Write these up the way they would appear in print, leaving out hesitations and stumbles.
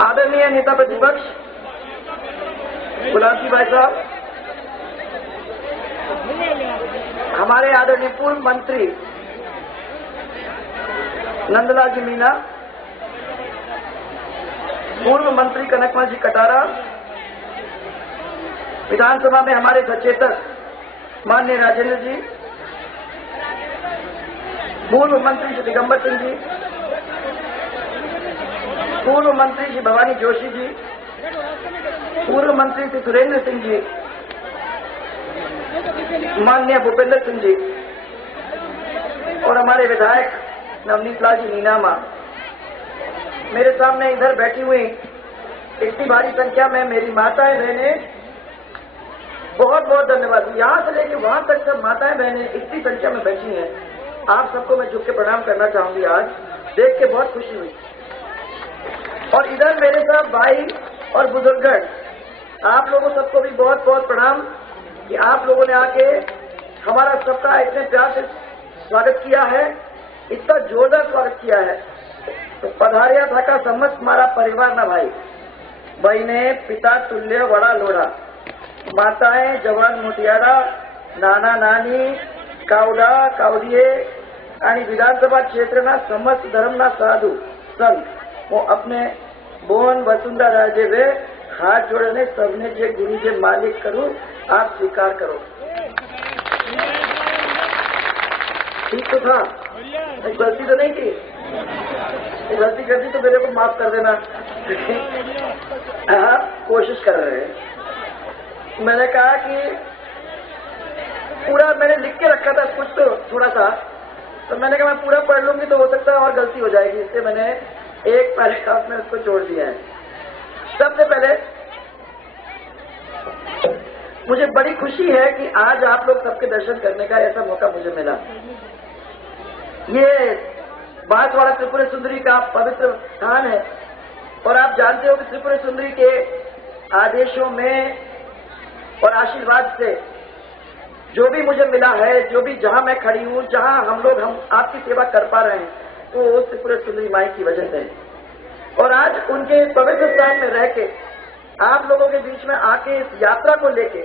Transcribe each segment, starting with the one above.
आदरणीय नेता प्रतिपक्ष गुलाम भाई साहब, हमारे आदरणीय पूर्व मंत्री नंदलाल जी मीना, पूर्व मंत्री कनकमल जी कटारा, विधानसभा में हमारे सचेतक माननीय राजेंद्र जी, पूर्व मंत्री श्री दिगंबर सिंह जी, पूर्व मंत्री श्री भवानी जोशी जी, पूर्व मंत्री श्री सुरेंद्र सिंह जी, माननीय भूपेंद्र सिंह जी और हमारे विधायक नवनीत लाल जी मीनामा, मेरे सामने इधर बैठी हुई इतनी भारी संख्या में मेरी माताएं बहनें, बहुत बहुत धन्यवाद। यहाँ से लेकर वहां तक सब माताएं बहनें इतनी संख्या में बैठी हैं, आप सबको मैं झुक के प्रणाम करना चाहूंगी। आज देख के बहुत खुशी हुई। और इधर मेरे साथ भाई और बुजुर्गगण, आप लोगों सबको भी बहुत बहुत प्रणाम कि आप लोगों ने आके हमारा सबका इतने प्यार से स्वागत किया है, इतना जोरदार स्वागत किया है। तो पधारिया था का समस्त हमारा परिवार ना भाई बहने, पिता तुल्य वड़ा लोड़ा, माताएं जवान मोटियारा, नाना नानी, कावडा कावड़िये आणि विधानसभा क्षेत्रना समस्त धर्मना साधु संत હું अपने बोन वसुंधरा राजे वे हाथ जोड़ने सबने जे गुरु जे मालिक करूं, आप स्वीकार करो। ठीक तो था, गलती तो नहीं की, गलती कर दी तो मेरे को माफ कर देना। कोशिश कर रहे हैं। मैंने कहा कि पूरा मैंने लिख के रखा था कुछ तो थोड़ा सा, तो मैंने कहा मैं पूरा पढ़ लूंगी तो हो सकता है और गलती हो जाएगी, इससे मैंने एक पैराग्राफ में उसको जोड़ दिया है। सबसे पहले मुझे बड़ी खुशी है कि आज आप लोग सबके दर्शन करने का ऐसा मौका मुझे मिला। ये बांसवाड़ा त्रिपुरा सुंदरी का पवित्र स्थान है और आप जानते हो कि त्रिपुरा सुंदरी के आदेशों में और आशीर्वाद से जो भी मुझे मिला है, जो भी जहां मैं खड़ी हूं, जहां हम आपकी सेवा कर पा रहे हैं, तो वो त्रिपुरा सुंदरी माई की वजह से है। और आज उनके पवित्र स्थान में रह के आप लोगों के बीच में आके इस यात्रा को लेके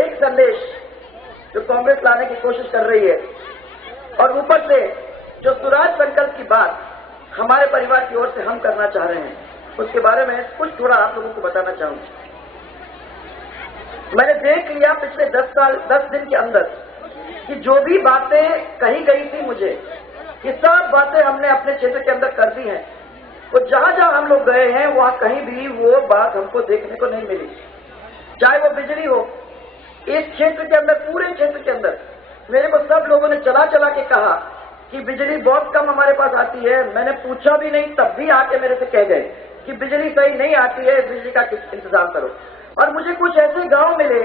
एक संदेश जो कांग्रेस लाने की कोशिश कर रही है और ऊपर से जो स्वराज संकल्प की बात हमारे परिवार की ओर से हम करना चाह रहे हैं, उसके बारे में कुछ थोड़ा आप लोगों को बताना चाहूंगा। मैंने देख लिया पिछले 10 दिन के अंदर कि जो भी बातें कही गई थी मुझे, कि सब बातें हमने अपने क्षेत्र के अंदर कर दी हैं। वो जहां जहां हम लोग गए हैं वहां कहीं भी वो बात हमको देखने को नहीं मिली। चाहे वो बिजली हो, इस क्षेत्र के अंदर, पूरे क्षेत्र के अंदर मेरे को सब लोगों ने चला चला के कहा कि बिजली बहुत कम हमारे पास आती है। मैंने पूछा भी नहीं, तब भी आके मेरे से कह गए कि बिजली सही नहीं आती है, बिजली का इंतजाम करो। और मुझे कुछ ऐसे गांव मिले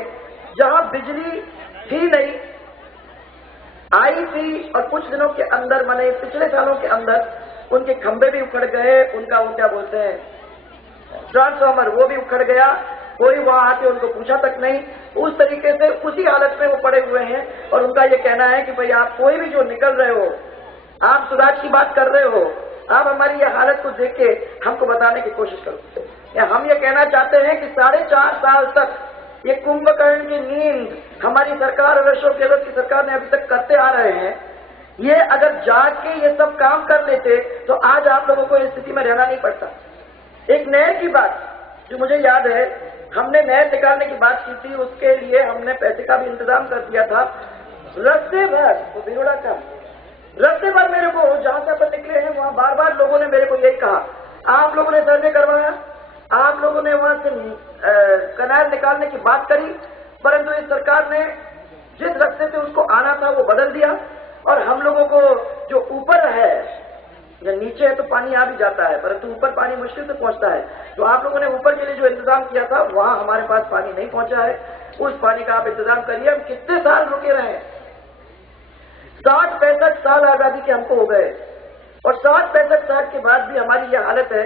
जहां बिजली ही नहीं आई थी और कुछ दिनों के अंदर, माने पिछले सालों के अंदर, उनके खंभे भी उखड़ गए, उनका वो क्या बोलते हैं ट्रांसफार्मर, वो भी उखड़ गया। कोई वहां आके उनको पूछा तक नहीं। उस तरीके से उसी हालत में वो पड़े हुए हैं और उनका ये कहना है कि भाई आप कोई भी जो निकल रहे हो, आप सुधार की बात कर रहे हो, आप हमारी ये हालत को देख के हमको बताने की कोशिश करो। या हम ये कहना चाहते हैं कि 4.5 साल तक ये कुंभकर्ण की नींद हमारी सरकार और अशोक गहलोत की सरकार ने अभी तक करते आ रहे हैं, ये अगर जाग के ये सब काम कर लेते तो आज आप लोगों को इस स्थिति में रहना नहीं पड़ता। एक नहर की बात जो मुझे याद है, हमने नहर निकालने की बात की थी, उसके लिए हमने पैसे का भी इंतजाम कर दिया था। रस्ते भर तो बिरोड़ा का रस्ते भर मेरे को जहां से अपन निकले हैं वहां बार बार लोगों ने मेरे को यही कहा, आप लोगों ने सर्वे करवाया, आप लोगों ने वहां से कनाल निकालने की बात करी, परंतु इस सरकार ने जिस रास्ते से उसको आना था वो बदल दिया और हम लोगों को जो ऊपर है या नीचे है तो पानी आ भी जाता है, परंतु ऊपर पानी मुश्किल से पहुंचता है। तो आप लोगों ने ऊपर के लिए जो इंतजाम किया था वहां हमारे पास पानी नहीं पहुंचा है, उस पानी का आप इंतजाम करिए। हम कितने साल रुके रहे, 60-65 साल आजादी के हमको हो गए और 60-65 साल के बाद भी हमारी ये हालत है।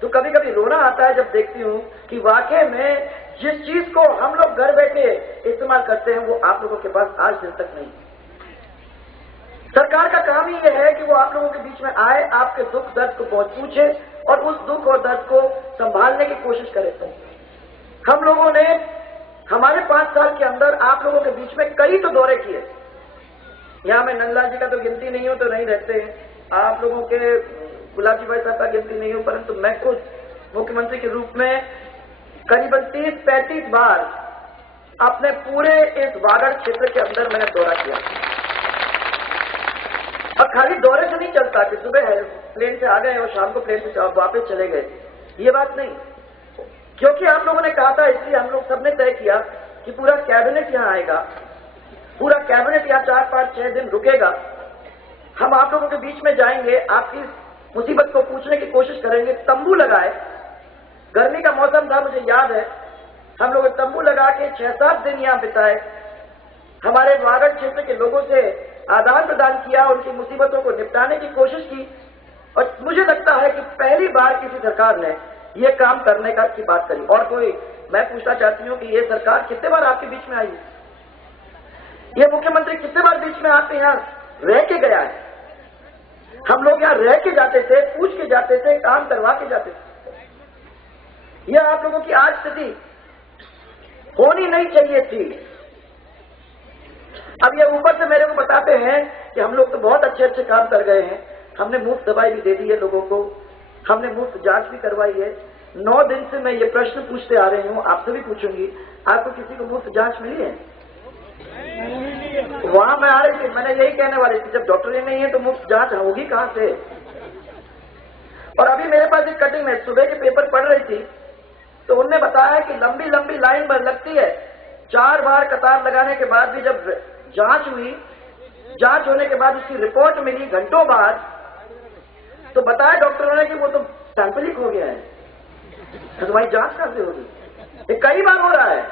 तो कभी कभी रोना आता है जब देखती हूँ कि वाकई में जिस चीज को हम लोग घर बैठे इस्तेमाल करते हैं वो आप लोगों के पास आज दिन तक नहीं। सरकार का काम ही यह है कि वो आप लोगों के बीच में आए, आपके दुख दर्द को बहुत पूछे और उस दुख और दर्द को संभालने की कोशिश करें। तो हम लोगों ने हमारे 5 साल के अंदर आप लोगों के बीच में कई तो दौरे किए। यहाँ मैं नंदलाल जी का तो गिनती नहीं हूं, तो नहीं रहते हैं, आप लोगों के गुलाब जी भाई साहब का गिनती नहीं हूं, परंतु मैं खुद मुख्यमंत्री के रूप में करीबन 30-35 बार अपने पूरे इस वागड़ क्षेत्र के अंदर मैंने दौरा किया। और खाली दौरे से नहीं चलता कि सुबह प्लेन से आ गए और शाम को प्लेन से वापस चले गए, ये बात नहीं। क्योंकि आप लोगों ने कहा था, इसलिए हम लोग सबने तय किया कि पूरा कैबिनेट यहाँ आएगा, पूरा कैबिनेट यहाँ 4-5-6 दिन रुकेगा। हम आप लोगों के बीच में जाएंगे, आपकी मुसीबत को पूछने की कोशिश करेंगे। तंबू लगाए, गर्मी का मौसम था, मुझे याद है, हम लोग तंबू लगा के 6-7 दिन यहाँ बिताए, हमारे वागड़ क्षेत्र के लोगों से आदान प्रदान किया, उनकी मुसीबतों को निपटाने की कोशिश की। और मुझे लगता है कि पहली बार किसी सरकार ने ये काम करने की बात करी। और कोई, मैं पूछना चाहती हूँ कि ये सरकार कितने बार आपके बीच में आई है? ये मुख्यमंत्री कितने बार बीच में आते यहाँ रह के गया है? हम लोग यहाँ रह के जाते थे, पूछ के जाते थे, काम करवा के जाते थे। यह आप लोगों की आज स्थिति होनी नहीं चाहिए थी। अब ये ऊपर से मेरे को बताते हैं कि हम लोग तो बहुत अच्छे अच्छे काम कर गए हैं, हमने मुफ्त दवाई भी दे दी है लोगों को, हमने मुफ्त जांच भी करवाई है। 9 दिन से मैं ये प्रश्न पूछते आ रही हूँ, आपसे भी पूछूंगी, आपको किसी को मुफ्त जांच मिली है? वहां मैं आ रही थी, मैंने यही कहने वाली थी, जब डॉक्टर ही नहीं है तो मुफ्त जांच होगी कहां से? और अभी मेरे पास एक कटिंग है, सुबह के पेपर पढ़ रही थी, तो उनने बताया कि लंबी लंबी लाइन पर लगती है, 4 बार कतार लगाने के बाद भी जब जांच हुई, जांच होने के बाद उसकी रिपोर्ट मिली घंटों बाद, तो बताया डॉक्टरों ने कि वो तो सैंपल लीक हो गया है, तो तुम्हारी जांच कैसे होगी? ये कई बार हो रहा है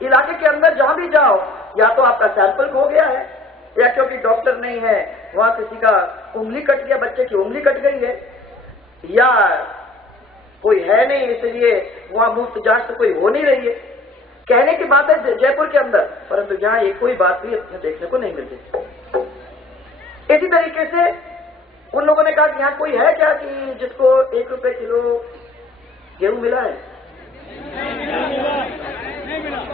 इलाके के अंदर, जहां भी जाओ, या तो आपका सैंपल खो गया है, या क्योंकि डॉक्टर नहीं है, वहां किसी का उंगली कट गया, बच्चे की उंगली कट गई है, या कोई है नहीं इसलिए वहां मुफ्त जांच तो कोई हो नहीं रही है। कहने की बात है जयपुर के अंदर, परंतु यहाँ ये कोई बात भी देखने को नहीं मिलती। इसी तरीके से उन लोगों ने कहा कि यहाँ कोई है क्या कि जिसको 1 रुपए किलो गेहूं मिला है?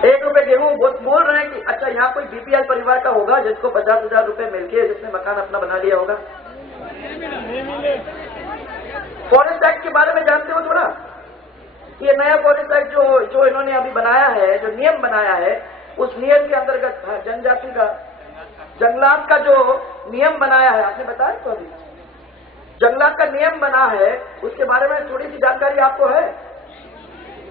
1 रुपए गेहूं बोल रहे हैं कि अच्छा यहाँ कोई बीपीएल परिवार का होगा जिसको 50,000 रुपए मिलके जिसने मकान अपना बना लिया होगा। फॉरेस्ट एक्ट के बारे में जानते हो थोड़ा? ये नया फॉरेस्ट एक्ट जो इन्होंने अभी बनाया है, जो नियम बनाया है, उस नियम के अंतर्गत जनजाति का, जंगलात का जो नियम बनाया है, आपने बताया तो अभी जंगलात का नियम बना है, उसके बारे में थोड़ी सी जानकारी आपको है?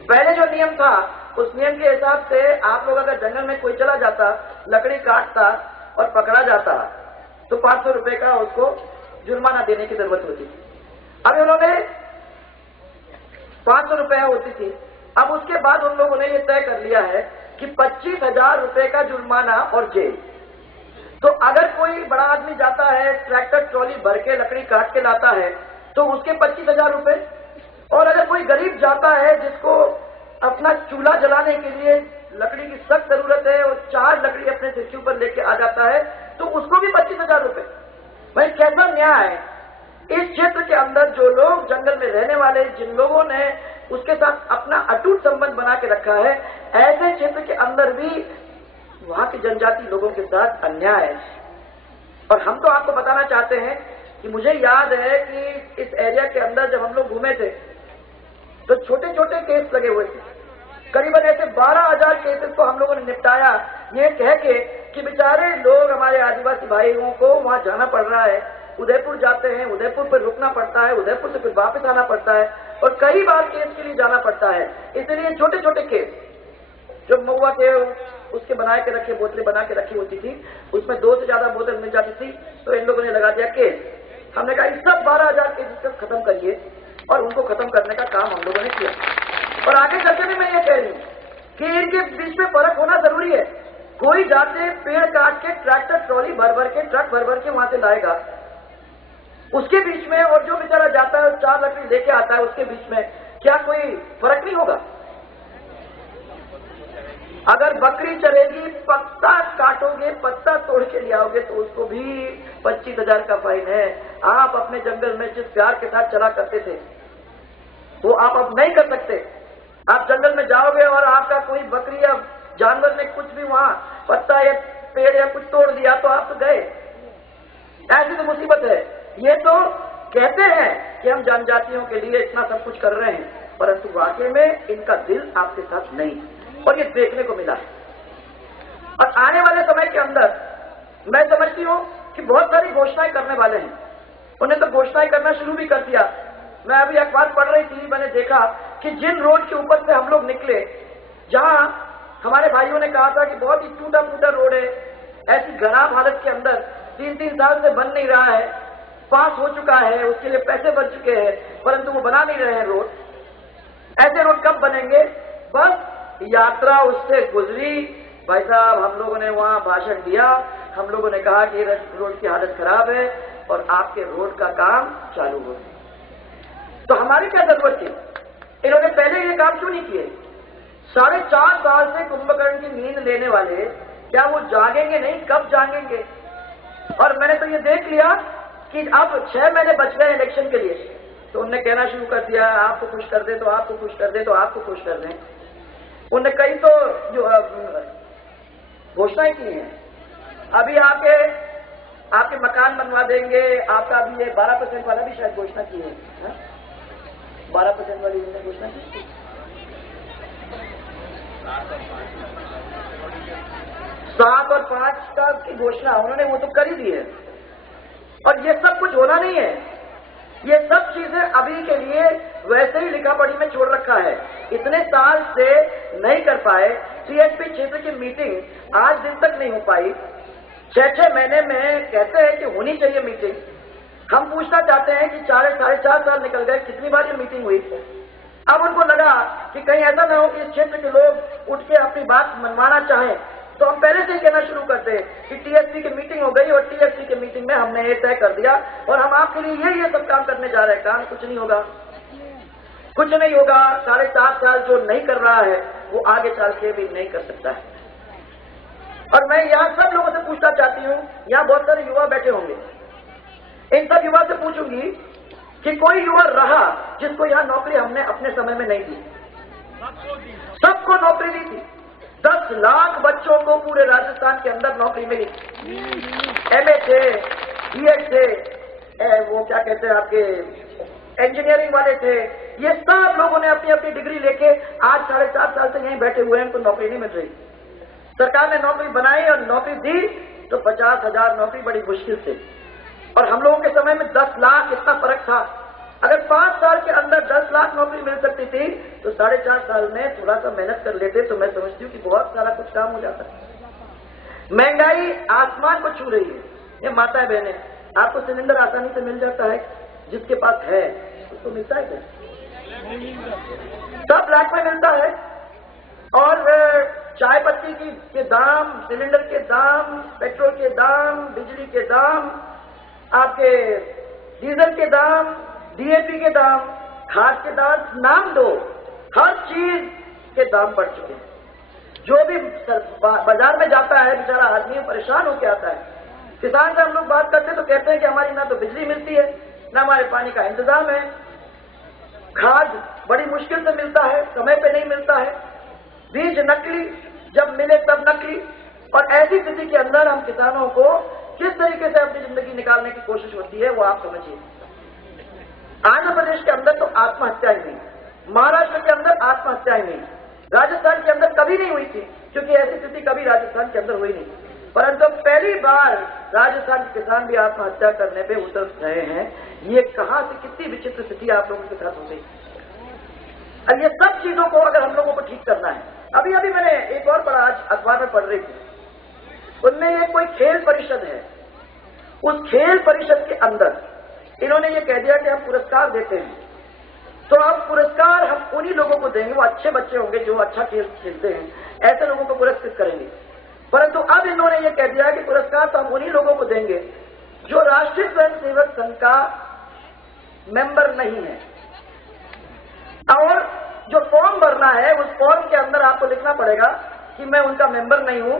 पहले जो नियम था, उस नियम के हिसाब से आप लोग अगर जंगल में कोई चला जाता, लकड़ी काटता और पकड़ा जाता, तो 500 रुपए का उसको जुर्माना देने की जरूरत होती थी। अब उन्होंने 500 रुपए होती थी, अब उसके बाद उन लोगों ने ये तय कर लिया है कि 25,000 रुपए का जुर्माना और जेल। तो अगर कोई बड़ा आदमी जाता है, ट्रैक्टर ट्रॉली भर के लकड़ी काट के लाता है, तो उसके 25,000 रुपए, और अगर कोई गरीब जाता है जिसको अपना चूल्हा जलाने के लिए लकड़ी की सख्त जरूरत है और 4 लकड़ी अपने सिर के ऊपर लेके आ जाता है, तो उसको भी 25,000 रुपए। भाई कैसा न्याय है? इस क्षेत्र के अंदर जो लोग जंगल में रहने वाले, जिन लोगों ने उसके साथ अपना अटूट संबंध बना के रखा है, ऐसे क्षेत्र के अंदर भी वहां के जनजाति लोगों के साथ अन्याय है। और हम तो आपको बताना चाहते हैं कि मुझे याद है कि इस एरिया के अंदर जब हम लोग घूमे थे, तो छोटे छोटे केस लगे हुए थे, करीबन ऐसे 12,000 केसेस को हम लोगों ने निपटाया, ये कह के कि बेचारे लोग, हमारे आदिवासी भाइयों को वहां जाना पड़ रहा है, उदयपुर जाते हैं, उदयपुर पर रुकना पड़ता है, उदयपुर से फिर वापस आना पड़ता है, और कई बार केस के लिए जाना पड़ता है। इसलिए छोटे छोटे केस जो महुआ के उसके बना के रखे, बोतलें बना के रखी होती थी, उसमें 2 से ज्यादा बोतल मिल जाती थी, तो इन लोगों ने लगा दिया केस। हमने कहा इस सब 12,000 केसेस को खत्म करिए, और उनको खत्म करने का काम हम लोगों ने किया। और आगे चलकर भी मैं ये कह रही हूँ कि इनके बीच में फर्क होना जरूरी है। कोई जाते पेड़ काट के ट्रैक्टर ट्रॉली भर भर के, ट्रक भर भर के वहां से लाएगा, उसके बीच में, और जो बेचारा जाता है 4 लकड़ी लेके आता है, उसके बीच में क्या कोई फर्क नहीं होगा? अगर बकरी चलेगी, पत्ता काटोगे, पत्ता तोड़ के ले आओगे, तो उसको भी 25,000 का फाइन है। आप अपने जंगल में जिस प्यार के साथ चला करते थे, वो आप अब नहीं कर सकते। आप जंगल में जाओगे और आपका कोई बकरी या जानवर ने कुछ भी वहां पत्ता या पेड़ या कुछ तोड़ दिया तो आप तो गए। ऐसी तो मुसीबत है। ये तो कहते हैं कि हम जनजातियों के लिए इतना सब कुछ कर रहे हैं, परंतु वाकई में इनका दिल आपके साथ नहीं, और ये देखने को मिला है। और आने वाले समय के अंदर मैं समझती हूं कि बहुत सारी घोषणाएं करने वाले हैं। उन्हें तो घोषणाएं करना शुरू भी कर दिया। मैं अभी अखबार पढ़ रही थी, मैंने देखा कि जिन रोड के ऊपर से हम लोग निकले, जहां हमारे भाइयों ने कहा था कि बहुत ही टूटा फूटा रोड है, ऐसी खराब हालत के अंदर 3-3 साल से बन नहीं रहा है, पास हो चुका है, उसके लिए पैसे बन चुके हैं, परंतु वो बना नहीं रहे हैं रोड। ऐसे रोड कब बनेंगे? बस यात्रा उससे गुजरी, भाई साहब हम लोगों ने वहां भाषण दिया, हम लोगों ने कहा कि रोड की हालत खराब है और आपके रोड का काम चालू हो गया। तो हमारी क्या जरूरत थी? इन्होंने पहले ये काम क्यों नहीं किए? 4.5 साल से कुंभकर्ण की नींद लेने वाले, क्या वो जागेंगे नहीं? कब जागेंगे? और मैंने तो ये देख लिया कि अब 6 महीने बच गए इलेक्शन के लिए, तो उनने कहना शुरू कर दिया आपको खुश कर दे तो आपको खुश कर दे तो आपको खुश कर दें। उनने कई तो जो घोषणाएं की हैं, अभी आपके मकान बनवा देंगे, आपका अभी ये 12% वाला भी शायद घोषणा की है, 12% वाली उन्होंने घोषणा की। 7 और 5 का की घोषणा उन्होंने वो तो कर ही दी है। और ये सब कुछ होना नहीं है, ये सब चीजें अभी के लिए वैसे ही लिखा पढ़ी में छोड़ रखा है। इतने साल से नहीं कर पाए। सीएसपी क्षेत्र की मीटिंग आज दिन तक नहीं हो पाई। 6-6 महीने में कहते हैं कि होनी चाहिए मीटिंग। हम पूछना चाहते हैं कि 4.5 साल निकल गए, कितनी बार ये मीटिंग हुई? अब उनको लगा कि कहीं ऐसा ना हो कि इस क्षेत्र के लोग उठ के अपनी बात मनवाना चाहें, तो हम पहले से ही कहना शुरू करते कि टीएसपी की मीटिंग हो गई और टीएसपी की मीटिंग में हमने ये तय कर दिया और हम आपके लिए ये सब काम करने जा रहे हैं। काम कुछ नहीं होगा, कुछ नहीं होगा। 4.5 साल जो नहीं कर रहा है वो आगे चल के भी नहीं कर सकता है। और मैं यहाँ सब लोगों से पूछना चाहती हूँ, यहाँ बहुत सारे युवा बैठे होंगे, इन सब युवा से पूछूंगी कि कोई युवा रहा जिसको यहाँ नौकरी हमने अपने समय में नहीं दी? सबको नौकरी दी थी। 10 लाख बच्चों को पूरे राजस्थान के अंदर नौकरी मिली। एमए थे, बीएड थे, वो क्या कहते हैं आपके इंजीनियरिंग वाले थे, ये सब लोगों ने अपनी अपनी डिग्री लेके आज 4.5 साल से यहीं बैठे हुए हैं, उनको नौकरी नहीं मिल रही। सरकार ने नौकरी बनाई और नौकरी दी तो 50,000 नौकरी बड़ी मुश्किल से, और हम लोगों के समय में 10 लाख इतना फर्क था। अगर 5 साल के अंदर 10 लाख नौकरी मिल सकती थी तो 4.5 साल में थोड़ा सा मेहनत कर लेते तो मैं समझती हूँ कि बहुत सारा कुछ काम हो जाता है। महंगाई आसमान को छू रही है। ये माताएं बहनें, आपको सिलेंडर आसानी से मिल जाता है, जिसके पास है उसको मिलता है क्या? सब लाख में मिलता है। और चाय पत्ती के दाम, सिलेंडर के दाम, पेट्रोल के दाम, बिजली के दाम, आपके डीजल के दाम, डीएपी के दाम, खाद के दाम, नाम दो, हर चीज के दाम बढ़ चुके हैं। जो भी बाजार में जाता है बेचारा आदमी परेशान होकर आता है। किसान से हम लोग बात करते तो कहते हैं कि हमारी ना तो बिजली मिलती है, ना हमारे पानी का इंतजाम है, खाद बड़ी मुश्किल से मिलता है, समय पे नहीं मिलता है, बीज नकली, जब मिले तब नकली। और ऐसी स्थिति के अंदर हम किसानों को किस तरीके से अपनी जिंदगी निकालने की कोशिश होती है वो आप समझिए। आंध्र प्रदेश के अंदर तो आत्महत्या ही नहीं, महाराष्ट्र के अंदर आत्महत्या ही नहीं, राजस्थान के अंदर कभी नहीं हुई थी, क्योंकि ऐसी स्थिति कभी राजस्थान के अंदर हुई नहीं। परंतु पहली बार राजस्थान के किसान भी आत्महत्या करने पे उतर रहे हैं। ये कहां से कितनी विचित्र स्थिति आप लोगों के साथ हो गई। अब ये सब चीजों को अगर हम लोगों को ठीक करना है, अभी अभी मैंने एक और पढ़ा, आज अखबार में पढ़ रही थी, उनमें ये कोई खेल परिषद है, उस खेल परिषद के अंदर इन्होंने ये कह दिया कि हम पुरस्कार देते हैं, तो अब पुरस्कार हम उन्हीं लोगों को देंगे, वो अच्छे बच्चे होंगे जो अच्छा खेल खेलते हैं, ऐसे लोगों को पुरस्कृत करेंगे। परंतु अब इन्होंने ये कह दिया कि पुरस्कार तो हम उन्हीं लोगों को देंगे जो राष्ट्रीय स्वयंसेवक संघ का मेंबर नहीं है, और जो फॉर्म भरना है उस फॉर्म के अंदर आपको लिखना पड़ेगा कि मैं उनका मेंबर नहीं हूं,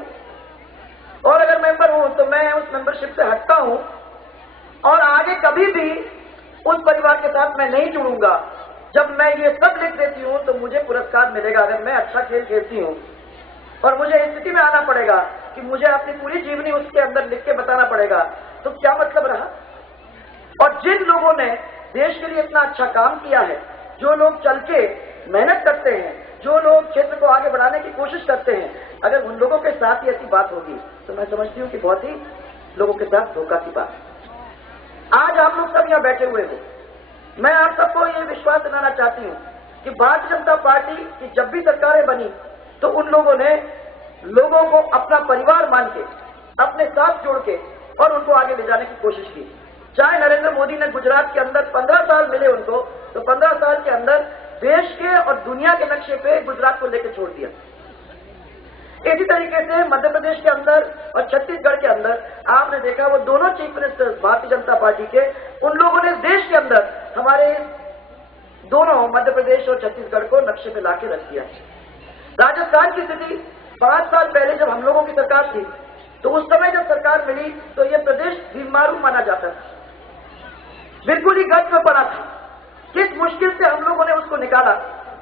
और अगर मेंबर हूं तो मैं उस मेंबरशिप से हटता हूं और आगे कभी भी उस परिवार के साथ मैं नहीं जुड़ूंगा। जब मैं ये सब लिख देती हूँ तो मुझे पुरस्कार मिलेगा। अगर मैं अच्छा खेल खेलती हूँ और मुझे स्थिति में आना पड़ेगा कि मुझे अपनी पूरी जीवनी उसके अंदर लिख के बताना पड़ेगा, तो क्या मतलब रहा? और जिन लोगों ने देश के लिए इतना अच्छा काम किया है, जो लोग चल के मेहनत करते हैं, जो लोग क्षेत्र को आगे बढ़ाने की कोशिश करते हैं, अगर उन लोगों के साथ ही ऐसी बात होगी तो मैं समझती हूँ कि बहुत ही लोगों के साथ धोखा की बात है। आज आप लोग सब यहाँ बैठे हुए हो, मैं आप सबको ये विश्वास दिलाना चाहती हूँ कि भारतीय जनता पार्टी की जब भी सरकारें बनी तो उन लोगों ने लोगों को अपना परिवार मान के, अपने साथ जोड़ के और उनको आगे ले जाने की कोशिश की। चाहे नरेंद्र मोदी ने गुजरात के अंदर 15 साल मिले उनको, तो 15 साल के अंदर देश के और दुनिया के नक्शे पे गुजरात को लेकर छोड़ दिया। इसी तरीके से मध्य प्रदेश के अंदर और छत्तीसगढ़ के अंदर आपने देखा वो दोनों chief minister Bharatiya Janata party के, उन लोगों ने देश के अंदर हमारे दोनों मध्य प्रदेश और छत्तीसगढ़ को नक्शे पे लाके रख दिया। राजस्थान की स्थिति 5 साल पहले जब हम लोगों की सरकार थी, तो उस समय जब सरकार मिली तो ये प्रदेश बीमारू माना जाता था, बिल्कुल ही गट में पड़ा था। किस मुश्किल से हम लोगों ने उसको निकाला,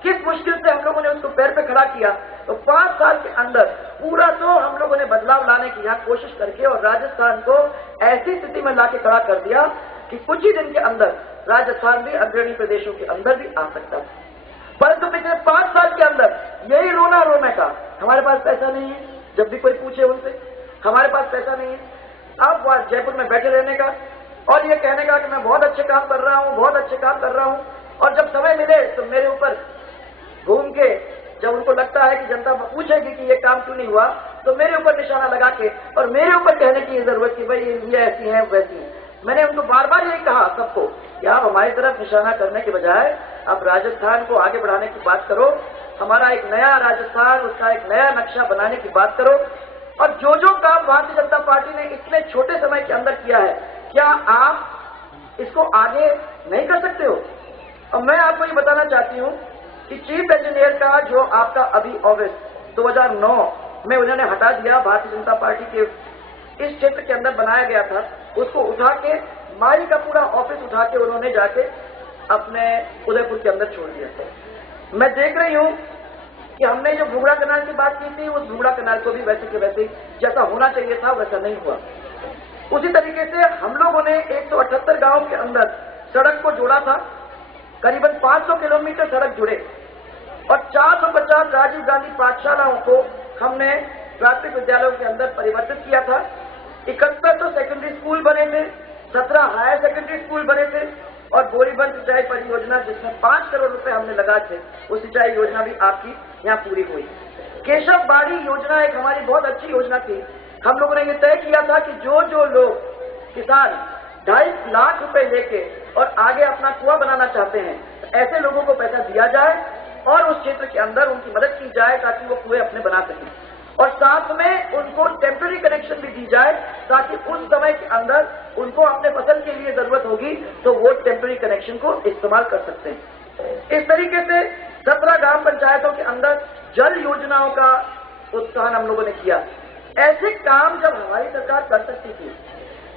किस मुश्किल से हम लोगों ने उसको पैर पे खड़ा किया। तो 5 साल के अंदर पूरा तो हम लोगों ने बदलाव लाने की यहाँ कोशिश करके और राजस्थान को ऐसी स्थिति में लाके खड़ा कर दिया कि कुछ ही दिन के अंदर राजस्थान भी अग्रणी प्रदेशों के अंदर भी आ सकता था। परंतु पिछले 5 साल के अंदर यही रोना रोने का, हमारे पास पैसा नहीं है, जब भी कोई पूछे उनसे हमारे पास पैसा नहीं है, अब वहां जयपुर में बैठे रहने का और ये कहने का कि मैं बहुत अच्छे काम कर रहा हूँ, बहुत अच्छे काम कर रहा हूँ, और जब समय मिले तो मेरे ऊपर घूम के, जब उनको लगता है कि जनता पूछेगी कि ये काम क्यों नहीं हुआ, तो मेरे ऊपर निशाना लगा के और मेरे ऊपर कहने की जरूरत कि भाई ये ऐसी है वैसी है। मैंने उनको बार बार यही कहा सबको कि आप हमारी तरफ निशाना करने के बजाय आप राजस्थान को आगे बढ़ाने की बात करो, हमारा एक नया राजस्थान, उसका एक नया नक्शा बनाने की बात करो। और जो जो काम भारतीय जनता पार्टी ने इतने छोटे समय के अंदर किया है, क्या आप इसको आगे नहीं कर सकते हो? और मैं आपको ये बताना चाहती हूँ कि चीफ इंजीनियर का जो आपका अभी अगस्त 2009 में उन्होंने हटा दिया, भारतीय जनता पार्टी के इस क्षेत्र के अंदर बनाया गया था, उसको उठा के माई का पूरा ऑफिस उठा के उन्होंने जाके अपने उदयपुर के अंदर छोड़ दिया। मैं देख रही हूँ कि हमने जो भूगड़ा कनाल की बात की थी, उस भूगड़ा कनाल को भी वैसे के वैसे जैसा होना चाहिए था वैसा नहीं हुआ। उसी तरीके से हम लोगों ने 178 गांव के अंदर सड़क को जोड़ा था, करीबन 500 किलोमीटर सड़क जुड़े और 450 राजीव गांधी पाठशालाओं को हमने प्राथमिक विद्यालयों के अंदर परिवर्तित किया था। 71 तो सेकेंडरी स्कूल बने थे, 17 हायर सेकेंडरी स्कूल बने थे और बोरीबंद सिंचाई परियोजना जिसमें 5 करोड़ रुपए हमने लगाए थे, वो सिंचाई योजना भी आपकी यहाँ पूरी हुई। केशव बाड़ी योजना एक हमारी बहुत अच्छी योजना थी। हम लोगों ने ये तय किया था कि जो जो लोग किसान 2.5 लाख रुपए लेके और आगे अपना कुआं बनाना चाहते हैं, ऐसे लोगों को पैसा दिया जाए और उस क्षेत्र के अंदर उनकी मदद की जाए ताकि वो कुएं अपने बना सकें, और साथ में उनको टेम्पररी कनेक्शन भी दी जाए ताकि उस समय के अंदर उनको अपने फसल के लिए जरूरत होगी तो वो टेम्पररी कनेक्शन को इस्तेमाल कर सकते हैं। इस तरीके से 17 ग्राम पंचायतों के अंदर जल योजनाओं का उत्साहन हम लोगों ने किया। ऐसे काम जब हमारी सरकार कर सकती थी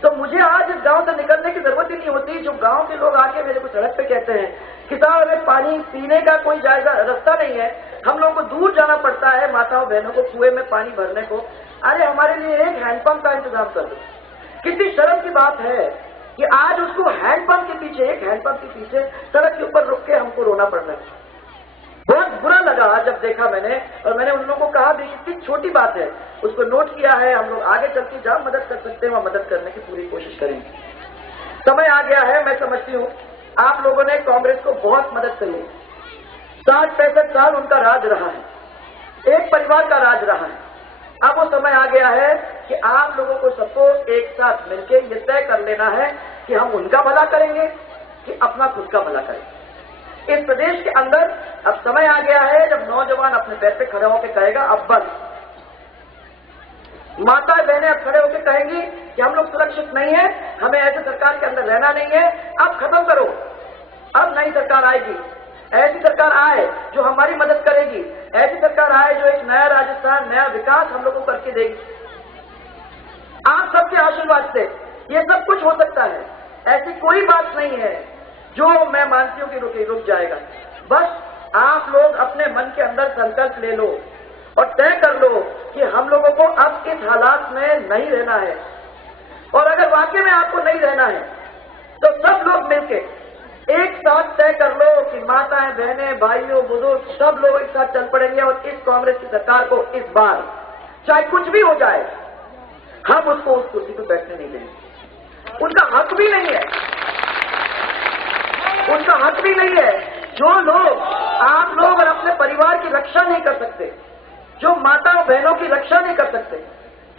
तो मुझे आज इस गांव से निकलने की जरूरत ही नहीं होती। जो गांव के लोग आके मेरे को सड़क पे कहते हैं कि साहब हमें पानी पीने का कोई जायजा रास्ता नहीं है, हम लोगों को दूर जाना पड़ता है माताओं बहनों को कुएं में पानी भरने को, अरे हमारे लिए एक हैंडपंप का इंतजाम कर दो। कितनी शर्म की बात है कि आज उसको हैंडपंप के पीछे, एक हैंडपंप के पीछे सड़क के ऊपर रुक के हमको रोना पड़ रहा है। बहुत बुरा लगा जब देखा मैंने, और मैंने उन लोगों को कहा देखिए कितनी छोटी बात है, उसको नोट किया है, हम लोग आगे चल के जहाँ मदद कर सकते हैं वहाँ मदद करने की पूरी कोशिश करेंगे। समय आ गया है, मैं समझती हूँ आप लोगों ने कांग्रेस को बहुत मदद करी। 60-65 साल उनका राज रहा है, एक परिवार का राज रहा है। अब वो समय आ गया है कि आप लोगों को सबको एक साथ मिलके ये तय कर लेना है कि हम उनका भला करेंगे कि अपना खुद का भला करेंगे। इस प्रदेश के अंदर अब समय आ गया है जब नौजवान अपने पैर पे खड़े होकर कहेगा अब बस। माता बहनें अब खड़े होकर कहेंगी कि हम लोग सुरक्षित नहीं है, हमें ऐसे सरकार के अंदर रहना नहीं है, अब खत्म करो, अब नई सरकार आएगी। ऐसी सरकार आए जो हमारी मदद करेगी, ऐसी सरकार आए जो एक नया राजस्थान, नया विकास हम लोग को करके देगी। आप सबके आशीर्वाद से ये सब कुछ हो सकता है, ऐसी कोई बात नहीं है जो मैं मानती हूँ कि रुक जाएगा। बस आप लोग अपने मन के अंदर संकल्प ले लो और तय कर लो कि हम लोगों को अब इस हालात में नहीं रहना है। और अगर वाकई में आपको नहीं रहना है तो सब लोग मिलके एक साथ तय कर लो कि माताएं, बहनें, भाइयों, बुजुर्ग सब लोग एक साथ चल पड़ेंगे और इस कांग्रेस की सरकार को इस बार चाहे कुछ भी हो जाए हम उसको उस कुर्सी पर बैठने नहीं देंगे। उनका हक भी नहीं है, उनका हक भी नहीं है। जो लोग, आप लोग और अपने परिवार की रक्षा नहीं कर सकते, जो माता और बहनों की रक्षा नहीं कर सकते,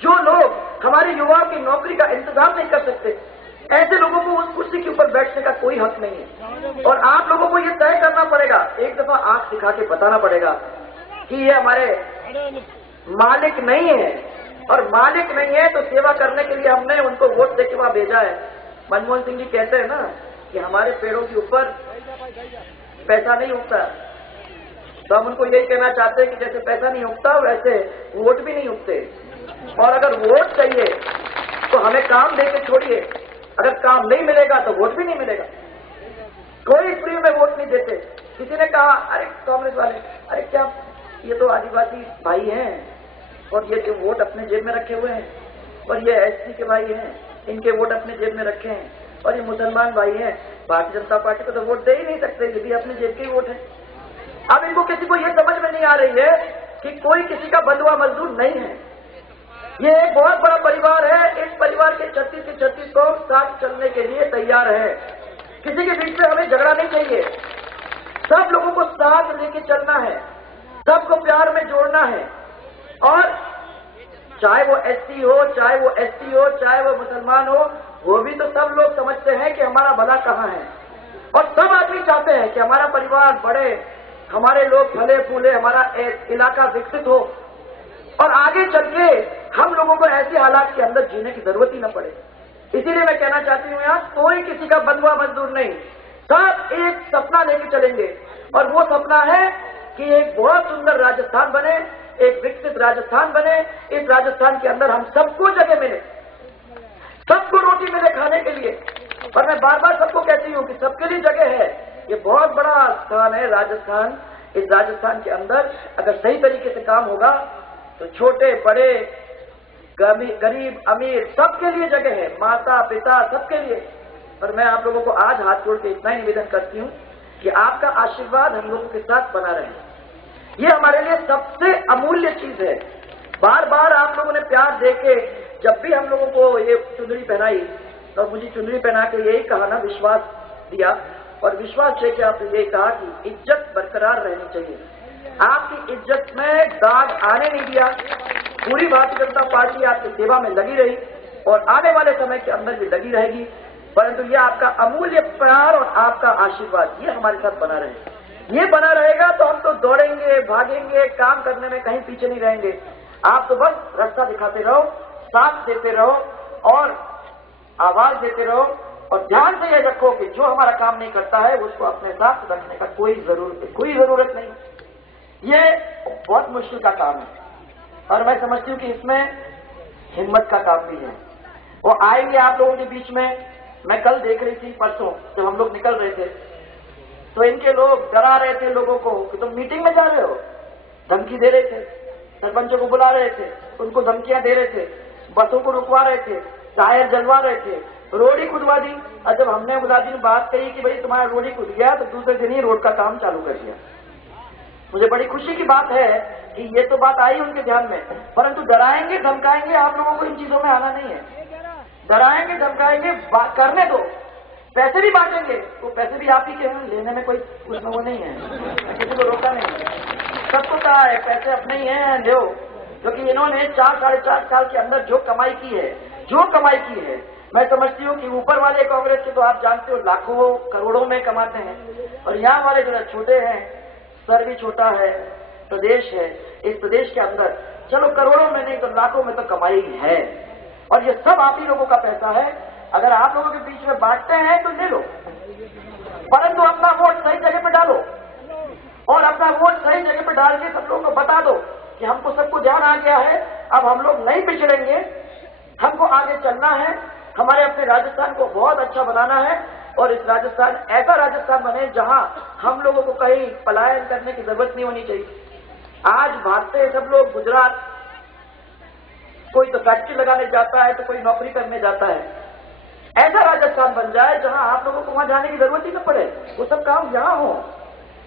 जो लोग हमारे युवाओं की नौकरी का इंतजाम नहीं कर सकते, ऐसे लोगों को उस कुर्सी के ऊपर बैठने का कोई हक नहीं है। और आप लोगों को ये तय करना पड़ेगा, एक दफा आंख दिखा के बताना पड़ेगा कि ये हमारे मालिक नहीं है, और मालिक नहीं है तो सेवा करने के लिए हमने उनको वोट देके वहां भेजा है। मनमोहन सिंह जी कहते हैं ना कि हमारे पेड़ों के ऊपर पैसा नहीं उगता, तो हम उनको यही कहना चाहते हैं कि जैसे पैसा नहीं उगता वैसे वोट भी नहीं उगते। और अगर वोट चाहिए तो हमें काम देके छोड़िए, अगर काम नहीं मिलेगा तो वोट भी नहीं मिलेगा। कोई फ्री में वोट नहीं देते। किसी ने कहा अरे कांग्रेस वाले, अरे क्या ये तो आदिवासी भाई हैं और ये जो वोट अपने जेब में रखे हुए हैं, और ये एससी के भाई हैं इनके वोट अपने जेब में रखे हैं, और ये मुसलमान भाई हैं भारतीय जनता पार्टी को तो वोट दे ही नहीं सकते, ये भी अपने जेब के ही वोट है। अब इनको किसी को ये समझ में नहीं आ रही है कि कोई किसी का बंधुआ मजदूर नहीं है। ये एक बहुत बड़ा परिवार है, इस परिवार के 36 के 36 को साथ चलने के लिए तैयार है। किसी के बीच में हमें झगड़ा नहीं चाहिए, सब लोगों को साथ लेके चलना है, सबको प्यार में जोड़ना है। और चाहे वो एससी हो, चाहे वो एसटी हो, चाहे वो मुसलमान हो, वो भी तो सब लोग समझते हैं कि हमारा भला कहाँ है, और सब आदमी चाहते हैं कि हमारा परिवार बढ़े, हमारे लोग फले फूले, हमारा इलाका विकसित हो, और आगे चल के हम लोगों को ऐसे हालात के अंदर जीने की जरूरत ही न पड़े। इसीलिए मैं कहना चाहती हूँ यार, कोई किसी का बंधुआ मजदूर नहीं, सब एक सपना लेके चलेंगे, और वो सपना है कि एक बहुत सुंदर राजस्थान बने, एक विकसित राजस्थान बने। इस राजस्थान के अंदर हम सबको जगह मिले, सबको रोटी मिले खाने के लिए। और मैं बार बार सबको कहती हूँ कि सबके लिए जगह है। ये बहुत बड़ा स्थान है राजस्थान। इस राजस्थान के अंदर अगर सही तरीके से काम होगा तो छोटे बड़े, गरीब अमीर सबके लिए जगह है, माता पिता सबके लिए। और मैं आप लोगों को आज हाथ जोड़ के इतना ही निवेदन करती हूँ कि आपका आशीर्वाद हम लोगों के साथ बना रहे। ये हमारे लिए सबसे अमूल्य चीज है। बार बार आप लोगों ने प्यार देके जब भी हम लोगों को ये चुनरी पहनाई तो मुझे चुनरी पहना के यही कहा ना, विश्वास दिया, और विश्वास लेके आपने यही कहा कि इज्जत बरकरार रहनी चाहिए। आपकी इज्जत में दाग आने नहीं दिया। पूरी भारतीय जनता पार्टी आपकी सेवा में लगी रही और आने वाले समय के अंदर भी लगी रहेगी, परंतु ये आपका अमूल्य प्यार और आपका आशीर्वाद ये हमारे साथ बना रहे। ये बना रहेगा तो हम तो दौड़ेंगे, भागेंगे, काम करने में कहीं पीछे नहीं रहेंगे। आप तो बस रास्ता दिखाते रहो, साथ देते रहो और आवाज देते रहो, और ध्यान से ये रखो कि जो हमारा काम नहीं करता है उसको अपने साथ रखने का कोई जरूरत नहीं। ये बहुत मुश्किल का काम है और मैं समझती हूँ कि इसमें हिम्मत का काम भी है। वो आएंगे आप लोगों के बीच में। मैं कल देख रही थी, परसों जब हम लोग निकल रहे थे तो इनके लोग डरा रहे थे लोगों को कि तुम मीटिंग में जा रहे हो, धमकी दे रहे थे, सरपंचों को बुला रहे थे, उनको धमकियां दे रहे थे, बसों को रुकवा रहे थे, टायर जलवा रहे थे, रोड ही खुदवा दी। और जब हमने खुदा दिन बात कही कि भाई तुम्हारा रोड ही खुद गया तो दूसरे दिन ही रोड का काम चालू कर दिया। मुझे बड़ी खुशी की बात है कि ये तो बात आई उनके ध्यान में, परंतु डराएंगे धमकाएंगे आप लोगों को इन चीजों में आना नहीं है। डराएंगे धमकाएंगे, करने दो, पैसे भी बांटेंगे, तो पैसे भी आप ही के हैं, लेने में कोई उसमें वो नहीं है, किसी को रोका नहीं है। सबको कहा है पैसे अपने ही हैं, लो, क्योंकि इन्होंने 4 साढ़े 4 साल के अंदर जो कमाई की है, मैं समझती हूँ कि ऊपर वाले कांग्रेस के तो आप जानते हो लाखों करोड़ों में कमाते हैं, और यहाँ वाले जो छोटे हैं, सर भी छोटा है, प्रदेश है, इस प्रदेश के अंदर चलो करोड़ों में नहीं तो लाखों में तो कमाई है, और ये सब आप ही लोगों का पैसा है। अगर आप लोगों के बीच में बांटते हैं तो ले लो, परंतु अपना वोट सही जगह पे डालो, और अपना वोट सही जगह पे डाल के सब लोगों को बता दो कि हमको सबको ध्यान आ गया है, अब हम लोग नहीं पिछड़ेंगे, हमको आगे चलना है, हमारे अपने राजस्थान को बहुत अच्छा बनाना है। और इस राजस्थान ऐसा राजस्थान बने जहां हम लोगों को कहीं पलायन करने की जरूरत नहीं होनी चाहिए। आज भागते हैं सब लोग गुजरात, कोई तो फैक्ट्री लगाने जाता है तो कोई नौकरी करने जाता है। ऐसा राजस्थान बन जाए जहां आप लोगों को वहां जाने की जरूरत ही न पड़े, वो सब काम यहां हो,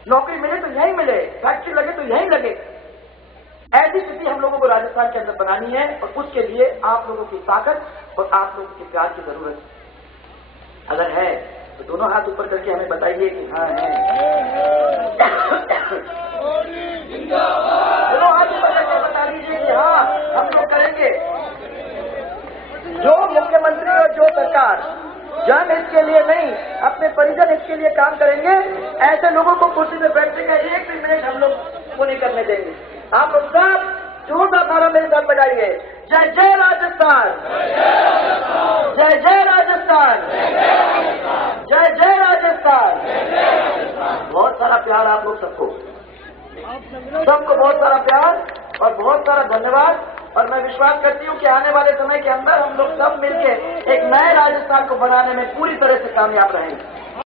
नौकरी मिले तो यहीं मिले, फैक्ट्री लगे तो यहीं लगे। ऐसी स्थिति हम लोगों को राजस्थान के अंदर बनानी है और उसके लिए आप लोगों की ताकत और आप लोगों के प्यार की जरूरत है। अगर है तो दोनों हाथ ऊपर करके हमें बताइए कि हाँ है। दोनों हाथ ऊपर करके बता दीजिए कि हाँ हम लोग करेंगे। जो मुख्यमंत्री और जो सरकार जन हित के लिए नहीं अपने परिजन हित के लिए काम करेंगे, ऐसे लोगों को कुर्सी में बैठने का एक भी मिनट हम लोग वो नहीं करने देंगे। आप लोग सब जोरदार नारा मेरे साथ बजाइए, जय जय राजस्थान, जय जय राजस्थान, जय जय राजस्थान। बहुत सारा प्यार आप लोग सबको बहुत सारा प्यार और बहुत सारा धन्यवाद। और मैं विश्वास करती हूँ कि आने वाले समय के अंदर हम लोग सब मिलकर एक नए राजस्थान को बनाने में पूरी तरह से कामयाब रहेंगे।